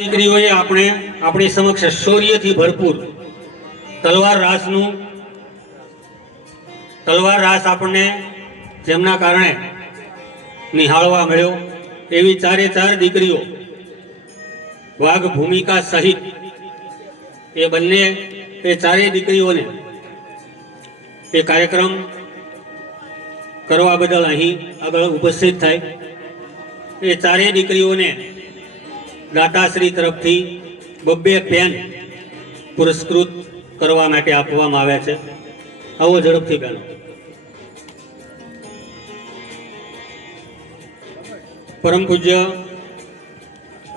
દીકરીઓએ આપણે, આપણી સમક્ષ શૌર્યથી ભરપૂર તલવાર રાસનું, તલવાર રાસ આપણને જેમના કારણે નિહાળવા મળ્યો, એવી ચારે ચાર દીકરીઓ વાઘ ભૂમિકા સહિત એ બંને, એ ચારેય દીકરીઓને એ કાર્યક્રમ કરવા બદલ અહીં આગળ ઉપસ્થિત થાય. એ ચારેય દીકરીઓને દાતાશ્રી તરફથી બબ્બે પેન પુરસ્કૃત કરવા માટે આપવામાં આવ્યા છે. આવો ઝડપથી પહેલો પરમ પૂજ્ય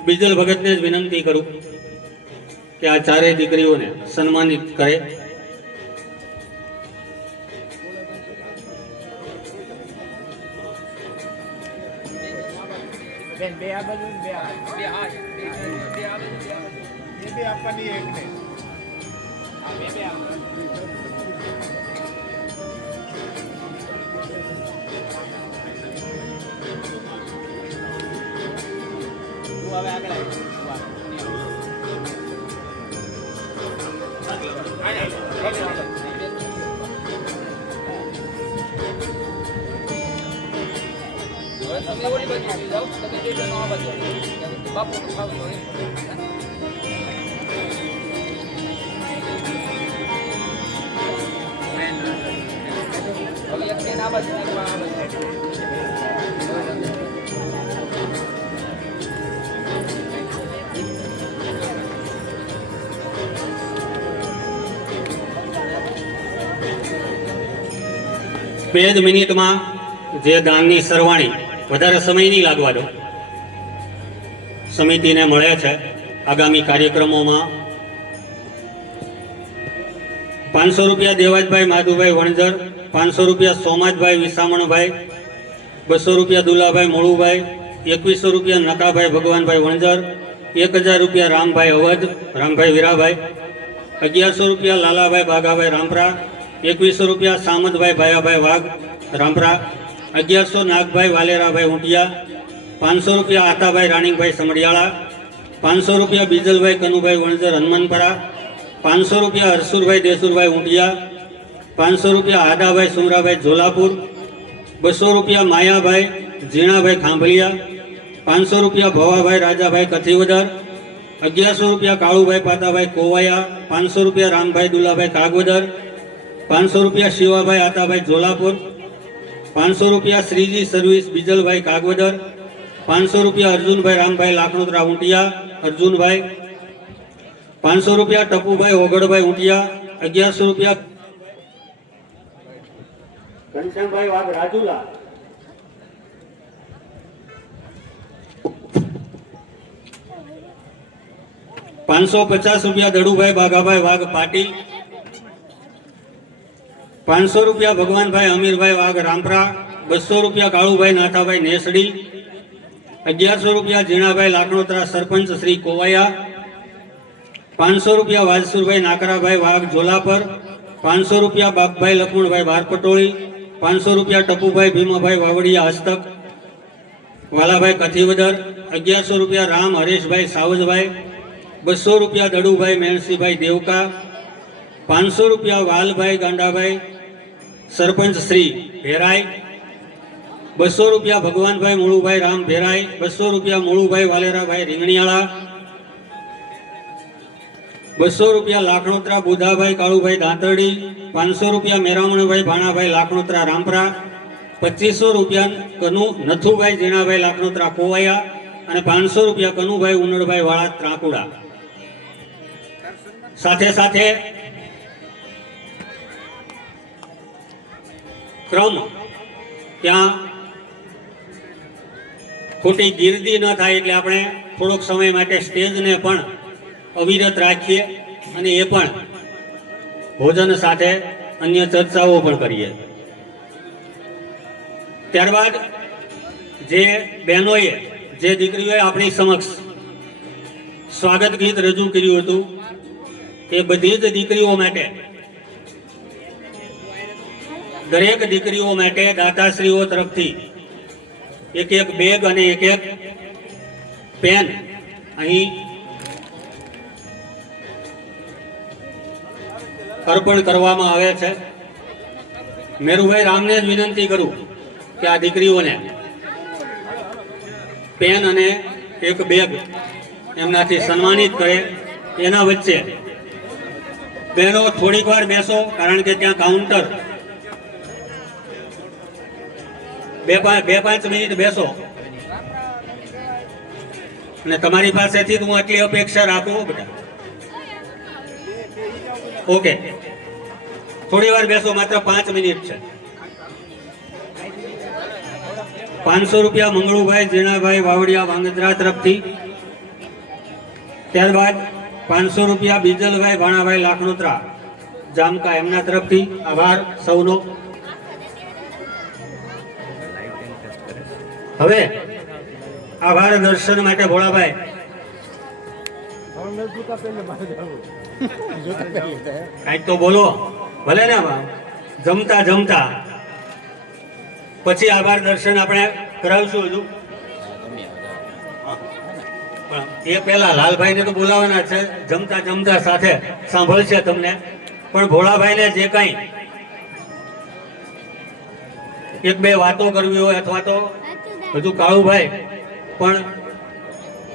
બીજલ ભગતને જ વિનંતી કરું કે આ ચારેય દીકરીઓને સન્માનિત કરે. બેન બે આ બાજુ ને બે આ બાજુ. બે આ બે આ- બે આ બાજુ, બે આ બાજુ. બે બે આપવાની એકને હા બે બે આપવાની. તું હવે આગળ આવ. તું આગળ. તમે ઓલી બાજુ આવી જાઓ તમે બે બહેનો આ બાજુ. બાપુનું ખાવું જોઈએ. હવે એક બેન આ બાજુ ને. બે જ મિનિટમાં જે દાનની સરવાણી વધારે સમય નહીં લાગવાનો. સમિતિને મળે છે. આગામી કાર્યક્રમોમાં પાંચસો રૂપિયા દેવાજભાઈ માધુભાઈ વણઝર, પાંચસો રૂપિયા સોમાજભાઈ વિસામણભાઈ, બસો રૂપિયા દુલાભાઈ મોળુભાઈ, એકવીસો રૂપિયા નકાભાઈ ભગવાનભાઈ વણઝર, એક હજાર રૂપિયા રામભાઈ અવધ, રામભાઈ વીરાભાઈ, અગિયારસો રૂપિયા લાલાભાઈ બાગાભાઈ રામપરા, એકવીસો રૂપિયા સામંતભાઈ ભાયાભાઈ વાઘ રામપરા અગિયારસો નાગભાઈ વાલેરાભાઈ ઊંટિયા પાંચસો રૂપિયા આતાભાઈ રાણીભાઈ સમડિયાળા, પાંચસો રૂપિયા બીજલભાઈ કનુભાઈ વણઝર હનુમાનપરા, પાંચસો રૂપિયા હરસુરભાઈ દેસુરભાઈ ઊંટિયા પાંચસો રૂપિયા આદાભાઈ સુમરાભાઈ ઝોલાપુર, બસો રૂપિયા માયાભાઈ ઝીણાભાઈ ખાંભલિયા, પાંચસો રૂપિયા ભવાભાઈ રાજાભાઈ કથીવદર, અગિયારસો રૂપિયા કાળુભાઈ પાતાભાઈ કોવાયા, પાંચસો રૂપિયા રામભાઈ દુલાભાઈ કાગવદર, પાંચસો રૂપિયા શિવાભાઈ આતાભાઈ ઝોલાપુર પાંચસો રૂપિયા શ્રીજી સર્વિસ બીજલભાઈ કાગવદર પાંચસો રૂપિયા અર્જુનભાઈ રામભાઈ લાખનોદરા ઊંટિયા અર્જુનભાઈ પાંચસો રૂપિયા ટપુભાઈ ઓગળભાઈ ઊંટિયા અગિયારસો રૂપિયા ઘનશ્યામભાઈ વાઘ રાજુલા. પાંચસો પચાસ રૂપિયા દડુભાઈ બાઘાભાઈ વાઘ પાટીલ પાંચસો રૂપિયા ભગવાનભાઈ અમીરભાઈ વાઘ રામપરા, બસો રૂપિયા કાળુભાઈ નાથાભાઈ નેસડી, અગિયારસો રૂપિયા ઝીણાભાઈ લાખણોત્રા સરપંચ શ્રી કોવાયા, પાંચસો રૂપિયા વાજસુરભાઈ નાકરાભાઈ વાઘ ઝોલાપર, પાંચસો રૂપિયા બાપભાઈ લખમણભાઈ બારપટોળી, પાંચસો રૂપિયા ટપુભાઈ ભીમાભાઈ વાવડિયા હસ્તક, વાલાભાઈ કથિવદર, અગિયારસો રૂપિયા રામ હરેશભાઈ સાવજભાઈ, બસો રૂપિયા દડુભાઈ મેણસીભાઈ દેવકા, પાંચસો રૂપિયા વાલભાઈ ગાંડાભાઈ સરપંચ શ્રી ભેરાઈ, બસો રૂપિયા ભગવાનભાઈ મોળુભાઈ રામ ભેરાઈ, બસો રૂપિયા મોળુભાઈ વાલેરાભાઈ રીંગણીયાળા, બસો રૂપિયા લાખણોત્રા બુધાભાઈ કાળુભાઈ દાંતરડી, પાંચસો રૂપિયા મેરામણભાઈ ભાણાભાઈ લાખણોત્રા રામપરા, પચીસો રૂપિયા કનુ નથુભાઈ જીણાભાઈ લાખણોત્રા કોવાયા અને પાંચસો રૂપિયા કનુભાઈ ઉનડભાઈ વાળા ત્રાકુડા. સાથે સાથે ક્રમ. ત્યાં ખોટી ગીર્દી ન થાય એટલે આપણે થોડોક સમય માટે સ્ટેજને પણ અવિરત રાખીએ અને એ પણ ભોજન સાથે અન્ય ચર્ચાઓ પણ કરીએ. ત્યારબાદ જે બહેનોએ, જે દીકરીઓએ આપણી સમક્ષ સ્વાગત ગીત રજૂ કર્યું હતું, એ બધી જ દીકરીઓ માટે દરેક દીકરીઓ માટે દાતાશ્રીઓ તરફથી એક એક બેગ અને એક એક પેન અહીં અર્પણ કરવામાં આવે છે. મેરુભાઈ રામને જ વિનંતી કરું કે આ દીકરીઓને પેન અને એક બેગ એમનાથી સન્માનિત કરે. એના વચ્ચે બહેનો થોડીક વાર બેસો, કારણ કે ત્યાં કાઉન્ટર બે પાંચ બે પાંચ મિનિટ બેસો. અને તમારી પાસેથી હું આટલી અપેક્ષા રાખું બધા. ઓકે. થોડી વાર બેસો, માત્ર પાંચ મિનિટ છે. પાંચસો રૂપિયા મંગળુભાઈ જીણાભાઈ વાવડિયા વાંગદ્રા તરફથી. ત્યારબાદ પાંચસો રૂપિયા બીજલભાઈ, ભાણાભાઈ, લાખનોત્રા. જામકા એમના તરફથી. આભાર સૌનો. હવે આભાર દર્શન માટે ભોળાભાઈ. કાંઈક તો બોલો, ભલે ને જમતા જમતા. પછી આભાર દર્શન આપણે કરાવશું હજુ. એ પેલા લાલભાઈને તો બોલાવવાના છે, જમતા જમતા સાથે સાંભળશે તમને. પણ ભોળાભાઈને જે કંઈ એક બે વાતો કરવી હોય અથવા તો હજુ કાળુભાઈ પણ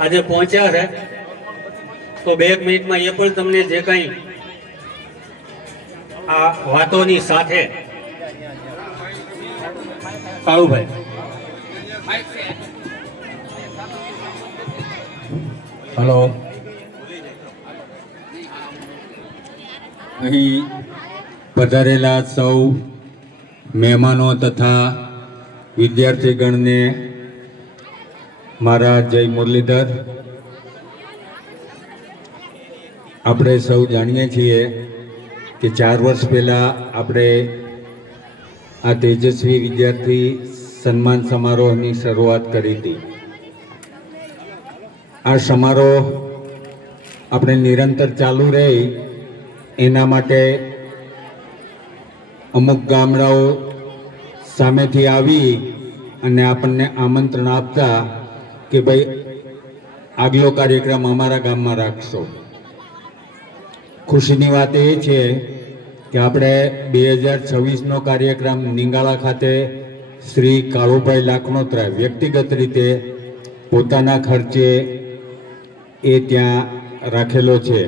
આજે પહોંચ્યા છે, તો બે મિનિટમાં એ પણ તમને જે કંઈ આ વાતોની સાથે કાળુભાઈ હલો. અહીં પધારેલા સૌ મહેમાનો તથા વિદ્યાર્થીગણને મારા જય મુરલીધર. આપણે સૌ જાણીએ છીએ કે ચાર વર્ષ પહેલાં આપણે આ તેજસ્વી વિદ્યાર્થી સન્માન સમારોહની શરૂઆત કરી હતી. આ સમારોહ આપણે નિરંતર ચાલુ રહે. એના માટે અમુક ગામડાઓ સામેથી આવી અને આપણને આમંત્રણ આપતા કે ભાઈ, આગલો કાર્યક્રમ અમારા ગામમાં રાખશો. ખુશીની વાત એ છે કે આપણે બે હજાર છવ્વીસનો કાર્યક્રમ નિંગાળા ખાતે શ્રી કાળુભાઈ લાખણોત્રા વ્યક્તિગત રીતે પોતાના ખર્ચે એ ત્યાં રાખેલો છે.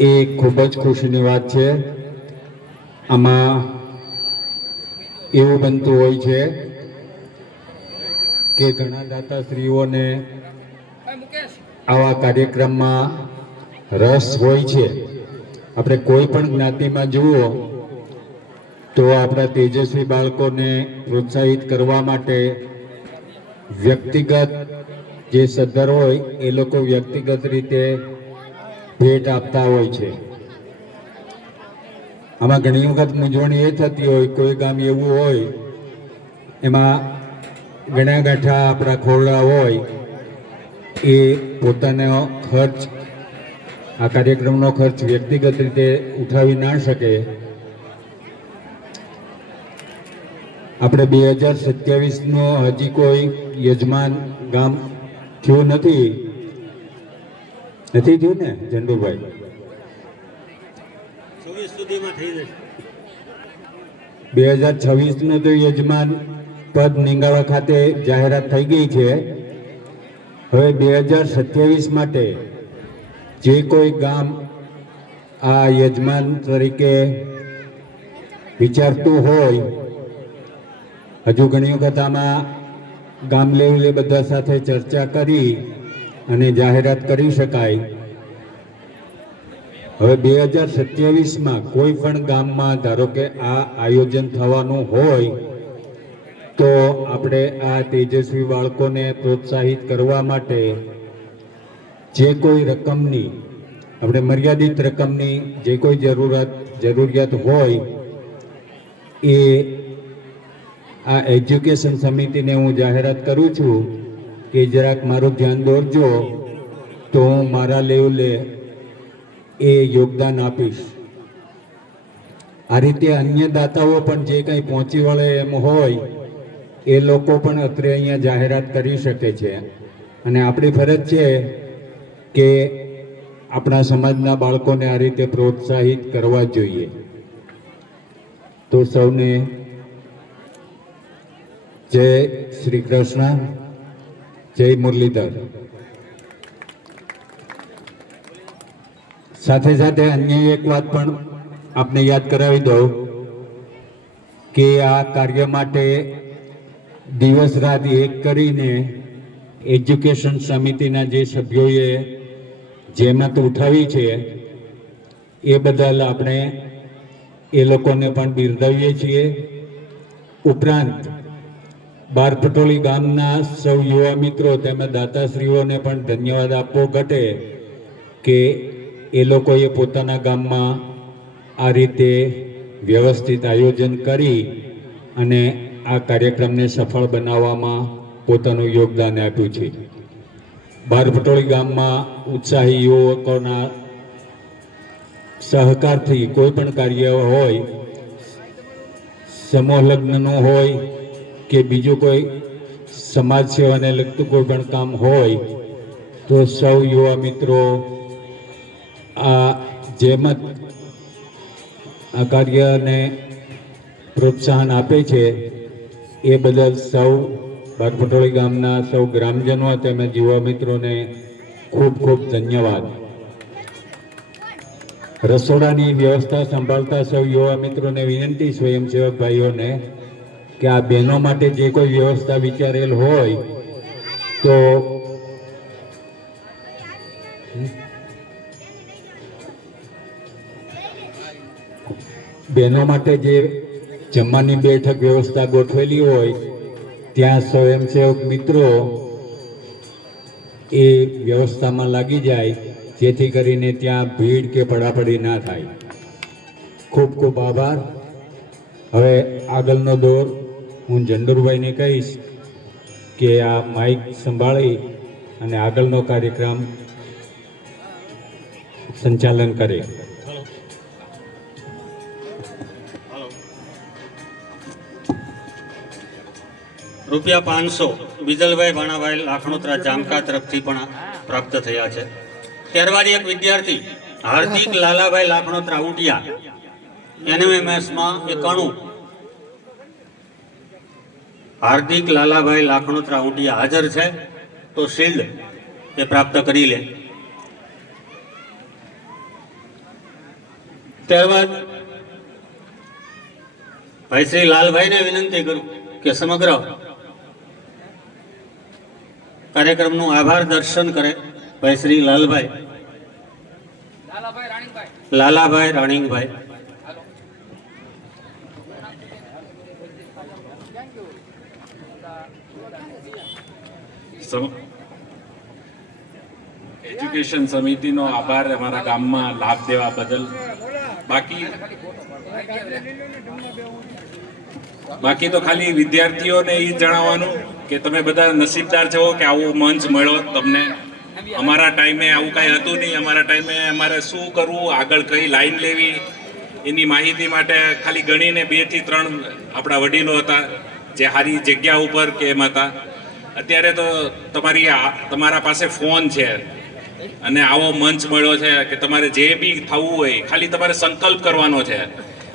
એ ખૂબ જ ખુશીની વાત છે. આમાં એવું બનતું હોય છે કે ઘણા દાતાશ્રીઓને આવા કાર્યક્રમમાં રસ હોય છે? આપણે કોઈ પણ જ્ઞાતિમાં જુઓ તો આપણા તેજસ્વી બાળકોને પ્રોત્સાહિત કરવા માટે વ્યક્તિગત જે સદ્ધર હોય એ લોકો વ્યક્તિગત રીતે ભેટ આપતા હોય છે. આમાં ઘણી વખત મૂંઝવણી એ થતી હોય, કોઈ ગામ એવું હોય, એમાં ઘણા ગાંઠા આપણા ખોરડા હોય, એ પોતાનો ખર્ચ, આ કાર્યક્રમનો ખર્ચ વ્યક્તિગત રીતે ઉઠાવી ના શકે. આપણે બે હજાર સત્યાવીસનો હજી કોઈ યજમાન ગામ થયું નથી. નથી થયું ને, ઝંડુભાઈ ચોવીસ સુધીમાં થઈ જશે બે હજાર છવ્વીસનું તો યજમાન પદ નિંગાળા ખાતે જાહેરાત થઈ ગઈ છે. હવે બે હજાર સત્યાવીસ માટે જે કોઈ ગામ આ યજમાન તરીકે વિચારતું હોય, હજુ ઘણી વખત આમાં ગામ લેવલે બધા સાથે ચર્ચા કરી અને જાહેરાત કરી શકાય. હવે બે હજાર સત્યાવીસમાં કોઈ પણ ગામમાં ધારો કે આ આયોજન થવાનું હોય, તો આપણે આ તેજસ્વી બાળકોને પ્રોત્સાહિત કરવા માટે જે કોઈ રકમની, આપણે મર્યાદિત રકમની જે કોઈ જરૂરત, જરૂરિયાત હોય, એ આ એજ્યુકેશન સમિતિને હું જાહેરાત કરું છું કે જરાક મારું ધ્યાન દોરજો, તો હું મારા લેવલે એ યોગદાન આપીશ. આ રીતે અન્ય દાતાઓ પણ જે કંઈ પહોંચી વળે એમ હોય, એ લોકો પણ અત્રે અહીંયા જાહેરાત કરી શકે છે. અને આપણી ફરજ છે કે આપણા સમાજના બાળકોને આ રીતે પ્રોત્સાહિત કરવા જોઈએ. તો સૌને જય શ્રી કૃષ્ણ, જય મુરલીધર. સાથે સાથે અન્ય એક વાત પણ આપને યાદ કરાવી દઉં કે આ કાર્ય માટે દિવસ રાત એક કરીને એજ્યુકેશન સમિતિના જે સભ્યોએ જેમત ઉઠાવી છે, એ બદલ આપણે એ લોકોને પણ બિરદાવીએ છીએ. ઉપરાંત બારપટોલી ગામના સૌ યુવા મિત્રો તેમજ દાતાશ્રીઓને પણ ધન્યવાદ આપવો ઘટે કે એ લોકોએ પોતાના ગામમાં આ રીતે વ્યવસ્થિત આયોજન કરી અને આ કાર્યક્રમને સફળ બનાવવામાં પોતાનું યોગદાન આપ્યું છે. બારપટોળી ગામમાં ઉત્સાહી યુવકોના સહકારથી કોઈ પણ કાર્ય હોય, સમૂહ લગ્નનું હોય કે બીજું કોઈ સમાજ સેવાને લગતું કોઈ પણ કામ હોય, તો સૌ યુવા મિત્રો આ જેમત આ કાર્યને પ્રોત્સાહન આપે છે, એ બદલ સૌ બાગપટોળી ગામના સૌ ગ્રામજનો તેમજ યુવા મિત્રોને ખૂબ ખૂબ ધન્યવાદ. રસોડાની વ્યવસ્થા સંભાળતા સૌ યુવા મિત્રોને વિનંતી સ્વયંસેવક ભાઈઓને કે આ બહેનો માટે જે કોઈ વ્યવસ્થા વિચારેલ હોય, તો બહેનો માટે જે જમવાની બેઠક વ્યવસ્થા ગોઠવેલી હોય, ત્યાં સ્વયંસેવક મિત્રો એ વ્યવસ્થામાં લાગી જાય, જેથી કરીને ત્યાં ભીડ કે પડાપડી ના થાય. ખૂબ ખૂબ આભાર. હવે આગળનો દોર હું જંડુરભાઈને કહીશ કે આ માઇક સંભાળી અને આગળનો કાર્યક્રમ સંચાલન કરે. રૂપિયા પાંચસો બીજલભાઈ ભાણાભાઈ લાખણોત્રા જામકા તરફથી પણ પ્રાપ્ત થયા છે. ત્યારબાદ એક વિદ્યાર્થી, હાર્દિક લાલાભાઈ લાખણોત્રા ઉટિયા એનએમએમએસમાં એકાણું. હાર્દિક લાલાભાઈ લાખણોત્રા ઉટિયા હાજર છે, તો શિલ્ડ એ પ્રાપ્ત કરી લે. ત્યારબાદ ભાઈ શ્રી લાલભાઈને વિનંતી કરું કે સમગ્ર કાર્યક્રમનું આભાર દર્શન કરે ભાઈ શ્રી લાલભાઈ. લાલાભાઈ રાણીંગભાઈ. એજ્યુકેશન સમિતિનો આભાર, અમારા ગામમાં લાભ દેવા બદલ. બાકી બાકી તો ખાલી વિદ્યાર્થીઓને એ જણાવવાનું. કે તમે બધા નસીબદાર છો કે આવો મંચ મળ્યો તમને. અમારા ટાઈમે આવું કાંઈ હતું નહીં. અમારા ટાઈમે અમારે શું કરવું, આગળ કઈ લાઈન લેવી, એની માહિતી માટે ખાલી ગણીને બેથી ત્રણ આપણા વડીલો હતા, જે સારી જગ્યા ઉપર કે એમ હતા. અત્યારે તો તમારી તમારા પાસે ફોન છે અને આવો મંચ મળ્યો છે કે તમારે જે બી થવું હોય, ખાલી તમારે સંકલ્પ કરવાનો છે.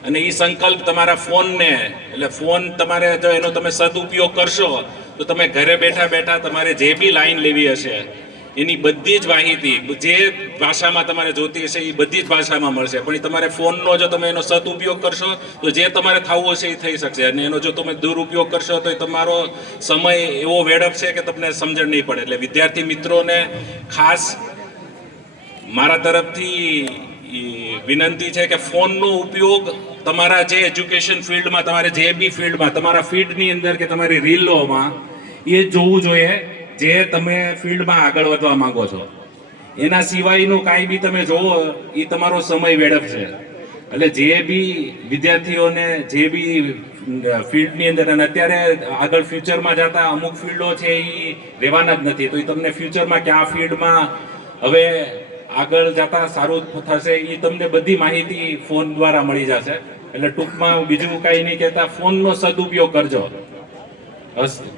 અને એ સંકલ્પ તમારા ફોનને, એટલે ફોન તમારે જો એનો તમે સદુપયોગ કરશો તો તમે ઘરે બેઠા બેઠા તમારે જે બી લાઈન લેવી હશે, એની બધી જ માહિતી, જે ભાષામાં તમારે જોતી હશે, એ બધી જ ભાષામાં મળશે. પણ તમારે ફોનનો જો તમે એનો સદુપયોગ કરશો, તો જે તમારે થવું હશે એ થઈ શકશે. અને એનો જો તમે દુરુપયોગ કરશો, તો એ તમારો સમય એવો વેડપશે કે તમને સમજણ નહીં પડે. એટલે વિદ્યાર્થી મિત્રોને ખાસ મારા તરફથી વિનંતી છે કે ફોનનો ઉપયોગ તમારા જે એજ્યુકેશન ફિલ્ડમાં, તમારે જે બી ફિલ્ડમાં, તમારા ફીડની અંદર કે તમારી રીલોમાં એ જોવું જોઈએ જે તમે ફિલ્ડમાં આગળ વધવા માંગો છો. એના સિવાયનું કાંઈ બી તમે જોવો એ તમારો સમય વેડફશે એટલે જે બી વિદ્યાર્થીઓને જે બી ફિલ્ડની અંદર, અને અત્યારે આગળ ફ્યુચરમાં જતા અમુક ફિલ્ડો છે એ રહેવાના જ નથી. તો એ તમને ફ્યુચરમાં ક્યાં ફિલ્ડમાં હવે આગળ જતા સારું થશે એ તમને બધી માહિતી ફોન દ્વારા મળી જશે. એટલે ટૂંકમાં બીજું કાંઈ નહીં કહેતા, ફોનનો સદુપયોગ કરજો. અસ્તુ